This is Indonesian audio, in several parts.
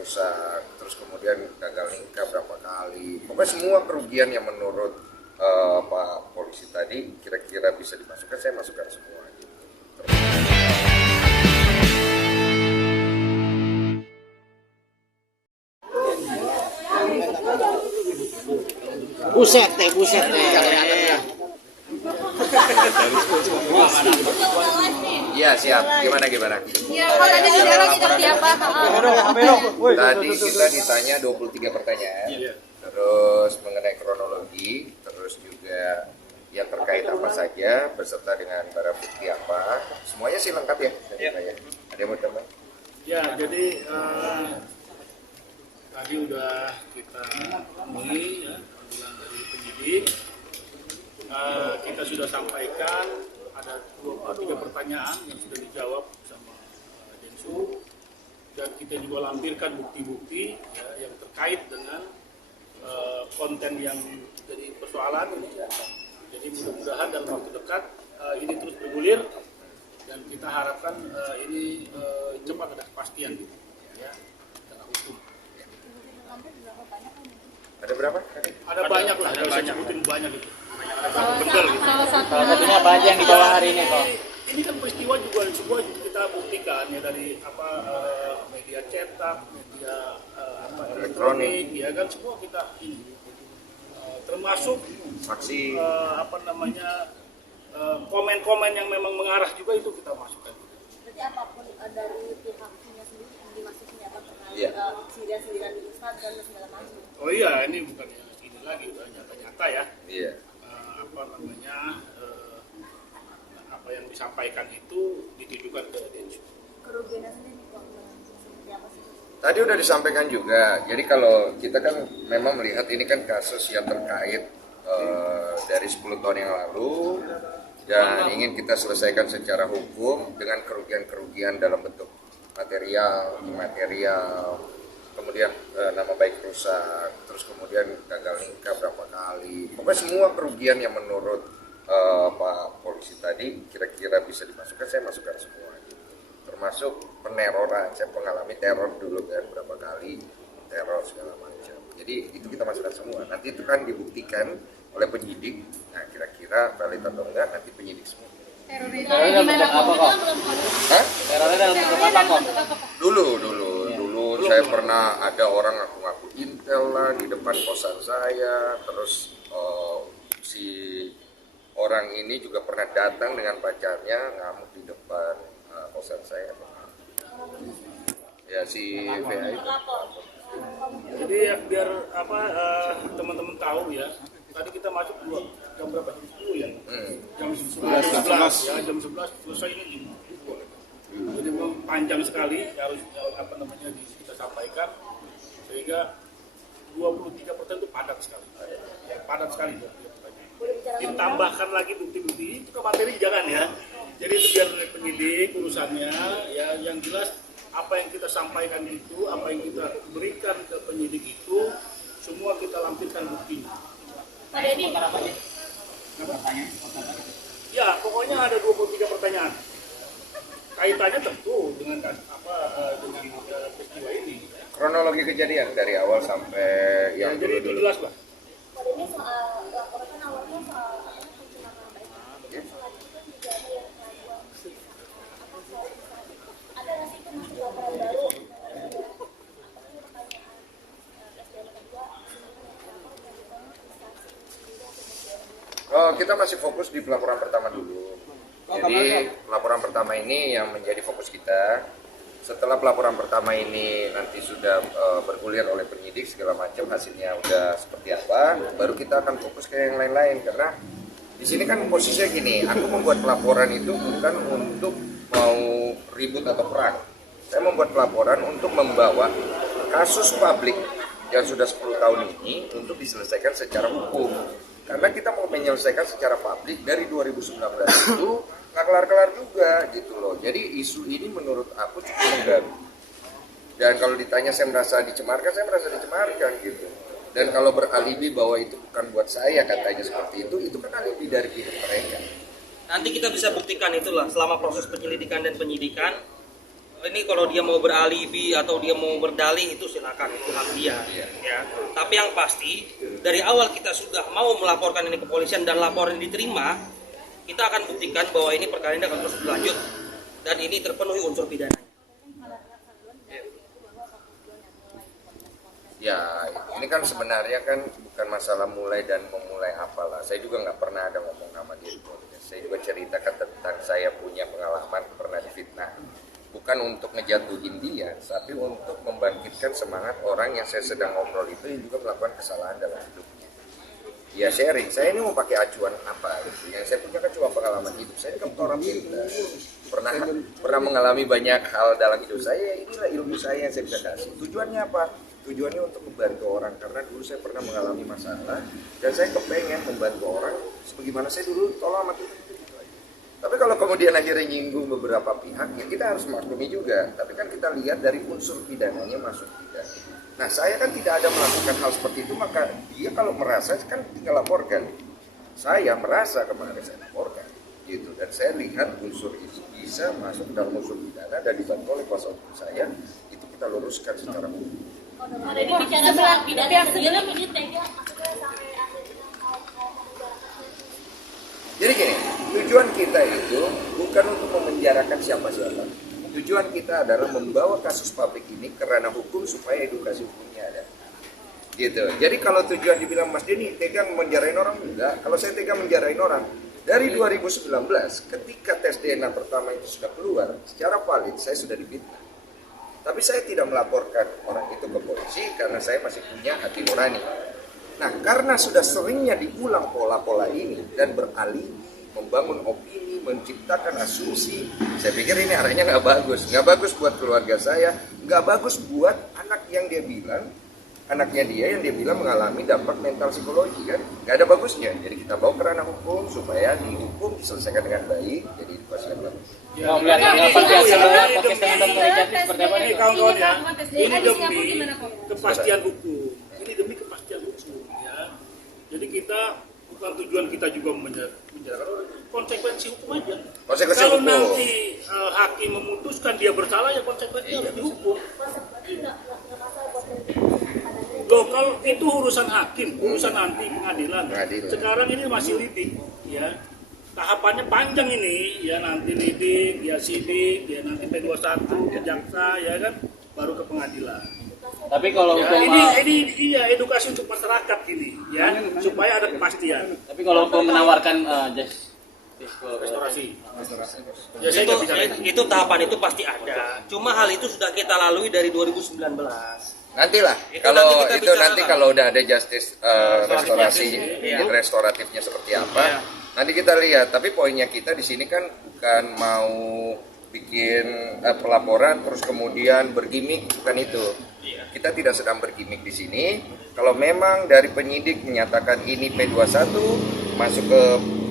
rusak, terus kemudian gagal nikah berapa kali. Pokoknya semua kerugian yang menurut Pak Polisi tadi kira-kira bisa dimasukkan, saya masukkan semua. Gitu. Buset deh. Iya siap. Gimana? Iya, kalau tadi bicara seperti apa? Tadi kita ditanya 23 pertanyaan. Terus mengenai kronologi, terus juga yang terkait apa saja, beserta dengan barang bukti apa. Semuanya sih lengkap ya. Ada yang mau tambah? Ya, jadi tadi udah kita temui ya, panggilan dari penyidik. Kita sudah sampaikan ada 23 pertanyaan yang sudah dijawab sama Densu, dan kita juga lampirkan bukti-bukti ya, yang terkait dengan konten yang jadi persoalan ini ya. Jadi mudah-mudahan dalam waktu dekat ini terus bergulir dan kita harapkan ini cepat ada kepastian gitu ya secara hukum. Ada berapa? Ada banyak lah, ada banyak gitu. Salah Satunya apa aja yang dibawa hari ini kok? Ini kan peristiwa juga semua kita buktikan ya dari media cetak, media elektronik, ya kan semua kita ini termasuk Saksi. Komen-komen yang memang mengarah juga itu kita masukkan. Berarti apapun dari pihaknya sendiri yang dimasukin apa terkait Iya. sindiran di Ustadz dan segala macam. Oh iya, ini bukan ini lagi, udah nyata-nyata ya. Iya. Apa yang disampaikan itu ditujukan ke Densu. Kerugiannya sendiri kok seperti apa sih? Tadi udah disampaikan juga. Jadi kalau kita kan memang melihat ini kan kasus yang terkait dari 10 tahun yang lalu dan ingin kita selesaikan secara hukum dengan kerugian-kerugian dalam bentuk material, imaterial, kemudian nama baik rusak, terus kemudian gagal nikah berapa kali. Pokoknya semua kerugian yang menurut Pak Polisi tadi kira-kira bisa dimasukkan, saya masukkan semua. Gitu. Termasuk peneroran, saya mengalami teror dulu kan berapa kali, teror segala macam. Jadi itu kita masukkan semua. Nanti itu kan dibuktikan oleh penyidik. Nah kira-kira valid atau enggak nanti penyidik semua. Terornya dalam bentuk apa kok? Hah? Terornya dalam bentuk apa kok? Dulu saya pernah ada orang ngaku-ngaku intel lah di depan kosan saya. Terus si orang ini juga pernah datang dengan pacarnya ngamuk di depan kosan saya. Ya si VA itu. Jadi ya, biar teman-teman tahu ya. Tadi kita masuk jam berapa? Jam 10 ya? Jam 11 ya, jam 11 selesai ini. Jadi memang panjang sekali harus kita sampaikan sehingga 23% itu padat sekali. Ya, padat sekali. Ditambahkan lagi bukti-bukti itu ke materi jangan ya. Jadi itu biar penyidik urusannya ya, yang jelas apa yang kita sampaikan itu, apa yang kita berikan ke penyidik itu semua kita lampirkan buktinya. Pak Deddy, Ya, pokoknya ada 23 pertanyaan. Kaitannya tentu dengan peristiwa ini. Kronologi kejadian dari awal sampai yang Jadi itu dulu. jelas lah. Pada ini soal laporan awalnya soal pencemaran baik. Selanjutnya juga ada yang pengaduan ada nggak sih masuk laporan baru? Kita masih fokus di pelaporan pertama dulu. Jadi pelaporan pertama ini yang menjadi fokus kita. Setelah pelaporan pertama ini nanti sudah bergulir oleh penyidik segala macam, hasilnya udah seperti apa, baru kita akan fokus ke yang lain-lain. Karena di sini kan posisinya gini, aku membuat pelaporan itu bukan untuk mau ribut atau perang. Saya membuat pelaporan untuk membawa kasus publik yang sudah 10 tahun ini untuk diselesaikan secara hukum. Karena kita mau menyelesaikan secara publik dari 2019 itu nggak kelar-kelar juga gitu loh. Jadi isu ini menurut aku cukup mengganggu. Dan kalau ditanya saya merasa dicemarkan gitu. Dan kalau beralibi bahwa itu bukan buat saya katanya seperti itu kan alibi dari pihak mereka. Nanti kita bisa buktikan itulah selama proses penyelidikan dan penyidikan ini kalau dia mau beralibi atau dia mau berdalih itu silakan, itu hak dia. Ya. Tapi yang pasti dari awal kita sudah mau melaporkan ini ke kepolisian dan laporan diterima, kita akan buktikan bahwa ini perkara ini akan terus berlanjut dan ini terpenuhi unsur pidana. Ya, ini kan sebenarnya kan bukan masalah mulai dan memulai apalah. Saya juga nggak pernah ada ngomong nama dia di podcast. Saya juga ceritakan tentang saya punya pengalaman pernah difitnah. Bukan untuk ngejatuhin dia, tapi untuk membangkitkan semangat orang yang saya sedang ngobrol itu yang juga melakukan kesalahan dalam hidupnya. Ya sharing, saya ini mau pakai acuan apa gitu. Yang saya punya kan cuma pengalaman hidup. Saya kan orang pintar. Pernah mengalami banyak hal dalam hidup saya. Inilah ilmu saya yang saya bisa kasih. Tujuannya apa? Tujuannya untuk membantu orang, karena dulu saya pernah mengalami masalah dan saya kepengen membantu orang sebagaimana saya dulu tolong sama Tuhan. Tapi kalau kemudian akhirnya nyinggung beberapa pihak, ya kita harus maklumi juga. Tapi kan kita lihat dari unsur pidananya masuk tidak. Nah, saya kan tidak ada melakukan hal seperti itu, maka dia kalau merasa kan tinggal laporkan. Saya merasa kemarin saya laporkan gitu, dan saya lihat unsur itu bisa masuk dalam unsur pidana dan dibantu oleh kuasa hukum saya, itu kita luruskan secara hukum. Ada di bicara soal pidana sendiri, ini tega maksudnya sampai akhirnya mau memenjarakan. Jadi gini, tujuan kita itu bukan untuk memenjarakan siapa-siapa. Tujuan kita adalah membawa kasus publik ini ke ranah hukum supaya edukasi hukumnya ada. Gitu. Jadi kalau tujuan dibilang Mas Denny tega menjarain orang, enggak. Kalau saya tega menjarain orang, dari 2019 ketika tes DNA pertama itu sudah keluar, secara valid saya sudah difitnah. Tapi saya tidak melaporkan orang itu ke polisi karena saya masih punya hati nurani. Nah, karena sudah seringnya diulang pola-pola ini dan beralih membangun opini, menciptakan asumsi, saya pikir ini arahnya nggak bagus. Nggak bagus buat keluarga saya, nggak bagus buat anak yang dia bilang, anaknya dia yang dia bilang mengalami dampak mental psikologi kan. Nggak ada bagusnya. Jadi kita bawa ke ranah hukum supaya dihukum, diselesaikan dengan baik, jadi edukasi yang bagus. Mau melihat tanggapan pihak sebelah podcast dengan Dr. Richard seperti apa Ini nih? kawan-kawan ya, ini Di Singapura demi gimana, kok? kepastian hukum. Ini demi kepastian hukum ya. Jadi kita bukan tujuan kita juga menjarakan orang, konsekuensi hukum aja. Konsekuensi Kalau hukum. nanti hakim memutuskan dia bersalah ya konsekuensinya harus dihukum. Berarti nggak masalah buat Loh, kalau itu urusan hakim, urusan nanti pengadilan. Pengadilan. Sekarang ini masih lidik, ya. Tahapannya panjang ini, ya nanti lidik, ya sidik, ya nanti P21, ke jaksa, ya kan, baru ke pengadilan. Tapi kalau Ya, hukum ini iya edukasi untuk masyarakat ini, ya, supaya ada kepastian. tapi kalau hukum menawarkan Restorasi. Ya saya nggak bicara itu. Itu tahapan itu pasti ada. Cuma hal itu sudah kita lalui dari 2019. Nantilah, Itu kalau nanti kita itu bicara nanti lah. kalau udah ada justice restorasi, Iya. restoratifnya seperti apa, Iya. nanti kita lihat. Tapi poinnya kita di sini kan bukan mau bikin pelaporan terus kemudian bergimik, bukan itu. Kita tidak sedang bergimik di sini. Kalau memang dari penyidik menyatakan ini P21 masuk ke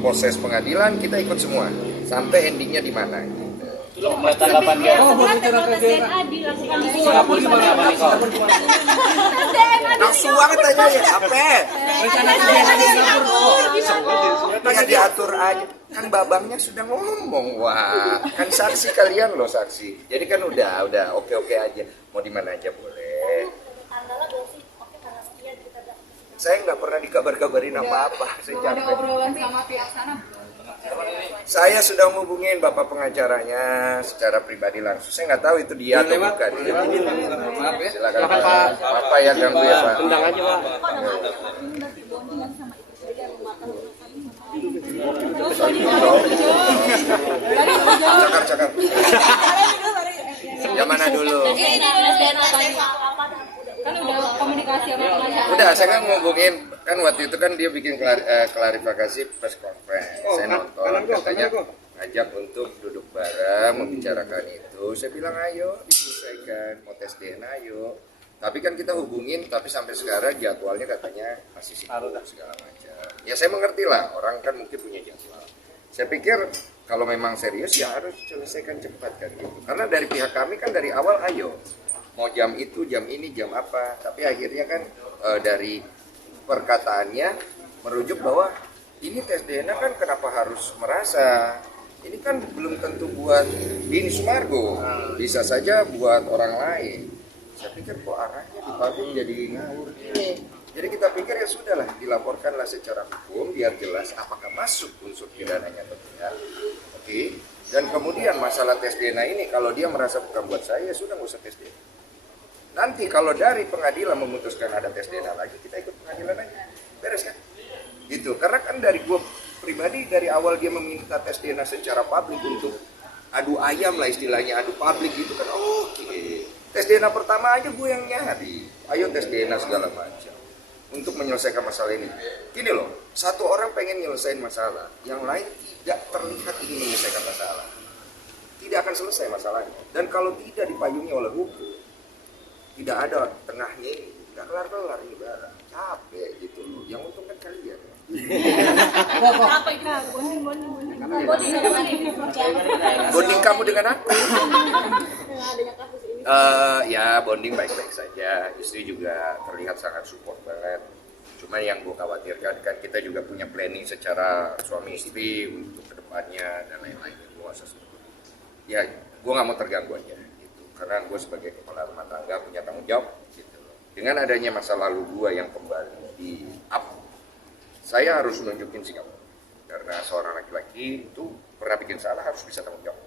proses pengadilan, kita ikut semua sampai endingnya di mana. Gitu. melihat tanggapan pihak Setelah tes DNA dilakukan di Singapura gimana apa nih kok? Langsung banget aja ya, apa? Ya diatur aja. Kan babangnya sudah ngomong, wah, kan saksi kalian loh saksi. Jadi kan udah oke aja. Mau di mana aja boleh. Andala belum sih, oke karena sekian kita udah. Saya nggak pernah dikabar-kabarin apa-apa. Saya Ada capek. obrolan sama pihak sana. Saya sudah menghubungin bapak pengacaranya secara pribadi langsung. Saya nggak tahu itu dia atau bukan. Maaf ya. Silakan Pak. Apa yang ganggu ya Pak? Undang aja Pak. Cakap. Yang mana dulu? Kan udah komunikasi sama pengacara. Udah, saya kan ngomongin, kan waktu itu kan dia bikin klarifikasi press conference. Saya nonton, katanya ngajak untuk duduk bareng, membicarakan itu. Saya bilang ayo diselesaikan, mau tes DNA ayo. Tapi kan kita hubungin, tapi sampai sekarang jadwalnya katanya masih sibuk segala macam. Ya saya mengerti lah, orang kan mungkin punya jadwal. Saya pikir kalau memang serius ya harus selesaikan cepat kan gitu. Karena dari pihak kami kan dari awal ayo. Mau jam itu, jam ini, jam apa. Tapi akhirnya kan dari perkataannya merujuk bahwa ini tes DNA kan kenapa harus merasa. Ini kan belum tentu buat Dini Sumargo, bisa saja buat orang lain. Saya pikir kok arahnya di publik jadi ngawur gini. Jadi kita pikir ya sudahlah, dilaporkanlah secara hukum biar jelas apakah masuk unsur pidananya atau tidak. Oke. Dan kemudian masalah tes DNA ini kalau dia merasa bukan buat saya, ya sudah nggak usah tes DNA. Nanti kalau dari pengadilan memutuskan ada tes DNA lagi, kita ikut pengadilan aja. Beres kan? Gitu. Karena kan dari gua pribadi dari awal dia meminta tes DNA secara publik untuk adu ayam lah istilahnya, adu publik gitu kan. Oke. Tes DNA pertama aja gue yang nyari. Ayo tes DNA segala macam. Untuk menyelesaikan masalah ini. Gini loh, satu orang pengen nyelesain masalah, yang lain tidak terlihat ingin menyelesaikan masalah. Tidak akan selesai masalahnya. Dan kalau tidak dipayungi oleh hukum, tidak ada tengahnya ini, tidak kelar-kelar ini barang. Capek gitu loh. Yang untung kan kalian. Apa itu? Bonding kamu dengan aku. Dengan adanya kasus ini. Ya bonding baik-baik saja. Istri juga terlihat sangat support banget. Cuma yang gue khawatirkan kan kita juga punya planning secara suami istri untuk kedepannya dan lain-lain. Ya gue nggak mau terganggu aja. Gitu. Karena gue sebagai kepala rumah tangga punya tanggung jawab. Gitu. Dengan adanya masa lalu gue yang kembali di up, saya harus nunjukin sikap. Karena seorang laki-laki itu pernah bikin salah harus bisa tanggung jawab.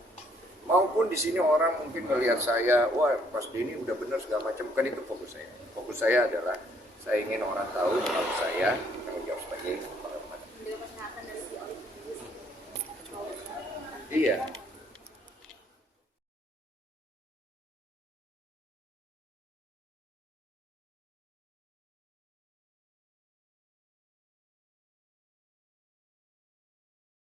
Maupun di sini orang mungkin melihat saya, wah Mas Denny udah benar segala macam, bukan itu fokus saya. Fokus saya adalah saya ingin orang tahu kalau saya tanggung jawab sebagai kepala rumah tangga. Kesehatan dari si Oli. Iya.